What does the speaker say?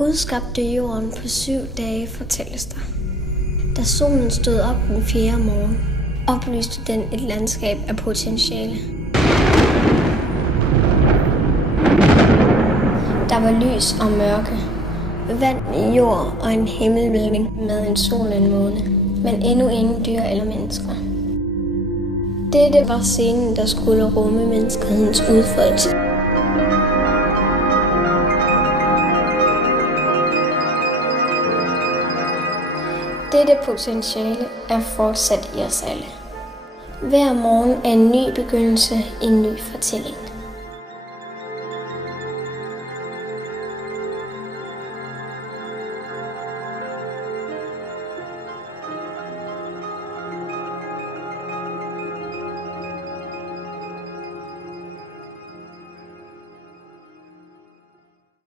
Gud skabte jorden på 7 dage, fortælles der. Da solen stod op den 4. morgen, oplyste den et landskab af potentiale. Der var lys og mørke, vand i jord og en himmelhvælving med en sol og en måne, men endnu ingen dyr eller mennesker. Dette var scenen, der skulle rumme menneskehedens udfoldelse. Dette potentiale er fortsat i os alle. Hver morgen er en ny begyndelse, en ny fortælling.